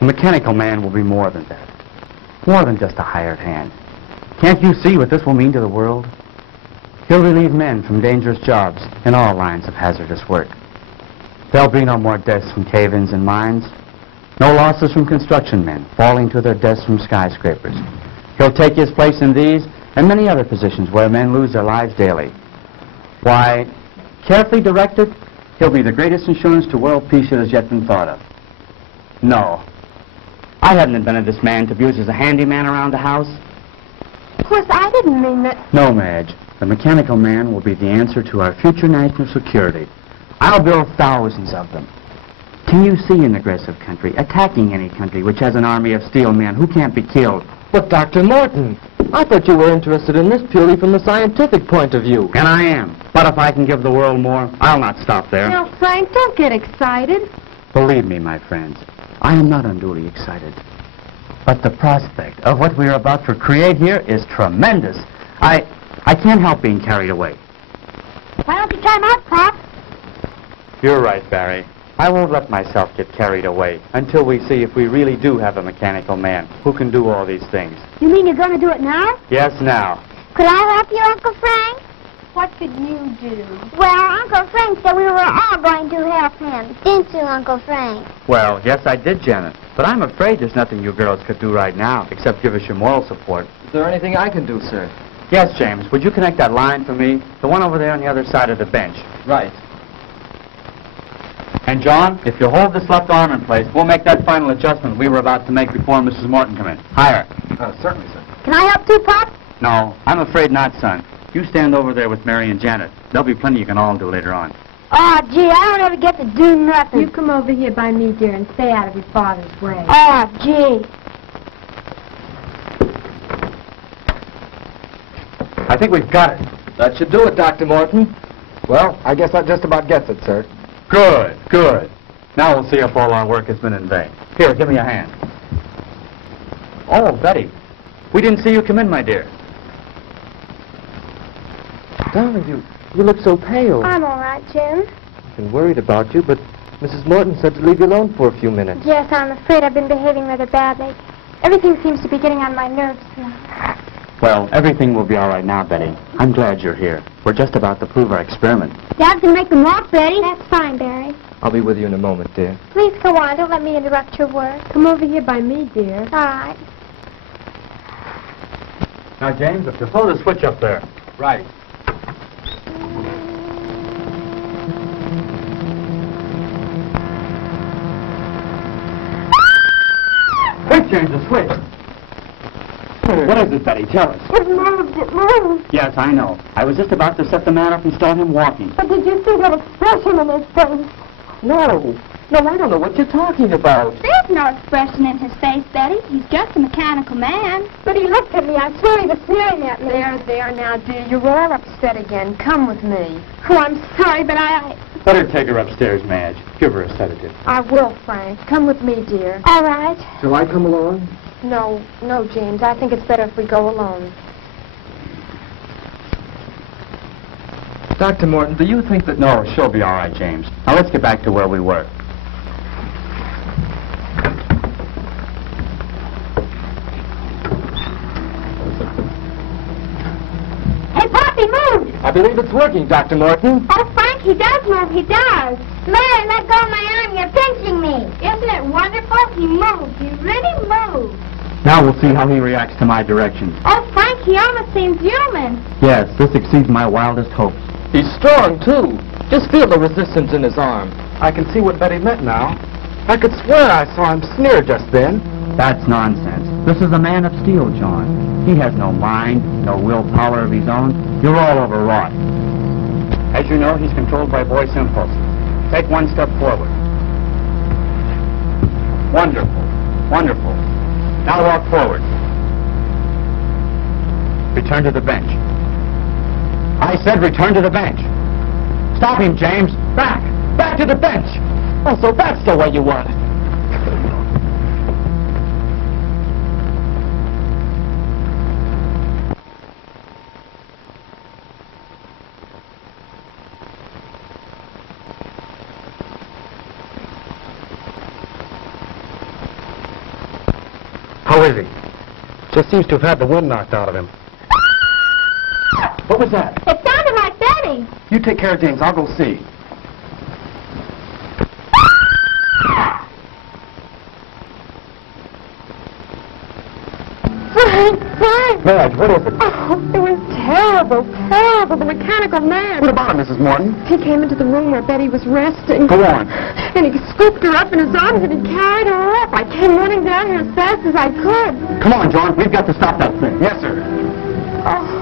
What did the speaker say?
The mechanical man will be more than that. More than just a hired hand. Can't you see what this will mean to the world? He'll relieve men from dangerous jobs in all lines of hazardous work. There'll be no more deaths from cave-ins and mines. No losses from construction men falling to their deaths from skyscrapers. He'll take his place in these and many other positions where men lose their lives daily. Why, carefully directed, he'll be the greatest insurance to world peace that has yet been thought of. No. I haven't invented this man to abuse as a handyman around the house. Of course, I didn't mean that. No, Madge. The mechanical man will be the answer to our future national security. I'll build thousands of them. Can you see an aggressive country attacking any country which has an army of steel men who can't be killed? But, Dr. Morton, I thought you were interested in this purely from the scientific point of view. And I am. But if I can give the world more, I'll not stop there. Now, Frank, don't get excited. Believe me, my friends, I am not unduly excited. But the prospect of what we are about to create here is tremendous. I can't help being carried away. Why don't you try him out, Pop? You're right, Barry. I won't let myself get carried away until we see if we really do have a mechanical man who can do all these things. You mean you're going to do it now? Yes, now. Could I help you, Uncle Frank? What could you do? Well, Uncle Frank said we were all going to help him. Didn't you, Uncle Frank? Well, yes, I did, Janet. But I'm afraid there's nothing you girls could do right now except give us your moral support. Is there anything I can do, sir? Yes, James. Would you connect that line for me? The one over there on the other side of the bench. Right. And, John, if you hold this left arm in place, we'll make that final adjustment we were about to make before Mrs. Morton come in. Higher. Certainly, sir. Can I help too, Pop? No, I'm afraid not, son. You stand over there with Mary and Janet. There'll be plenty you can all do later on. Oh, gee, I don't ever get to do nothing. You come over here by me, dear, and stay out of your father's way. Oh, gee. I think we've got it. That should do it, Dr. Morton. Well, I guess that just about gets it, sir. Good, good. Now we'll see if all our work has been in vain. Here, give me a hand. Oh, Betty, we didn't see you come in, my dear. Darling, you look so pale. I'm all right, Jim. I've been worried about you, but Mrs. Morton said to leave you alone for a few minutes. Yes, I'm afraid I've been behaving rather badly. Everything seems to be getting on my nerves now. Well, everything will be all right now, Betty. I'm glad you're here. We're just about to prove our experiment. Dad can make them walk, Betty. That's fine, Barry. I'll be with you in a moment, dear. Please go on. Don't let me interrupt your work. Come over here by me, dear. All right. Now, James, if you throw the switch up there. Right. Quick, James, the switch. What is it, Betty? Tell us. It moved. Yes, I know. I was just about to set the man up and start him walking. But did you see that expression in his face? No, I don't know what you're talking about. There's no expression in his face, Betty. He's just a mechanical man. But he looked at me. I swear he was staring at me. There now, dear. You're all upset again. Come with me. Oh, I'm sorry, but I... Better take her upstairs, Madge. Give her a sedative. I will, Frank. Come with me, dear. All right. Shall I come along? No, James. I think it's better if we go alone. Dr. Morton, do you think that... No, she'll be all right, James. Now, let's get back to where we were. Hey, Poppy, move! I believe it's working, Dr. Morton. Oh, Frank, he does move. He does. Mary, let go of my arm. You're pinching me. Isn't it wonderful? He moved. He really moved. Now we'll see how he reacts to my directions. Oh, Frank, he almost seems human. Yes, this exceeds my wildest hopes. He's strong, too. Just feel the resistance in his arm. I can see what Betty meant now. I could swear I saw him sneer just then. That's nonsense. This is a man of steel, John. He has no mind, no willpower of his own. You're all overwrought. As you know, he's controlled by voice impulses. Take one step forward. Wonderful. Wonderful. Now walk forward. Return to the bench. I said return to the bench. Stop him, James. Back. Back to the bench. Oh, so that's the way you want it. is he? Just seems to have had the wind knocked out of him. What was that? It sounded like Betty. You take care of James. I'll go see. Frank! Madge, what is it? Oh, it was terrible, terrible. The mechanical man. What about it, Mrs. Morton? He came into the room where Betty was resting. Go on. And he scooped her up in his arms and he carried her up. I came running down here as fast as I could. Come on, John. We've got to stop that thing. Yes, sir. Oh.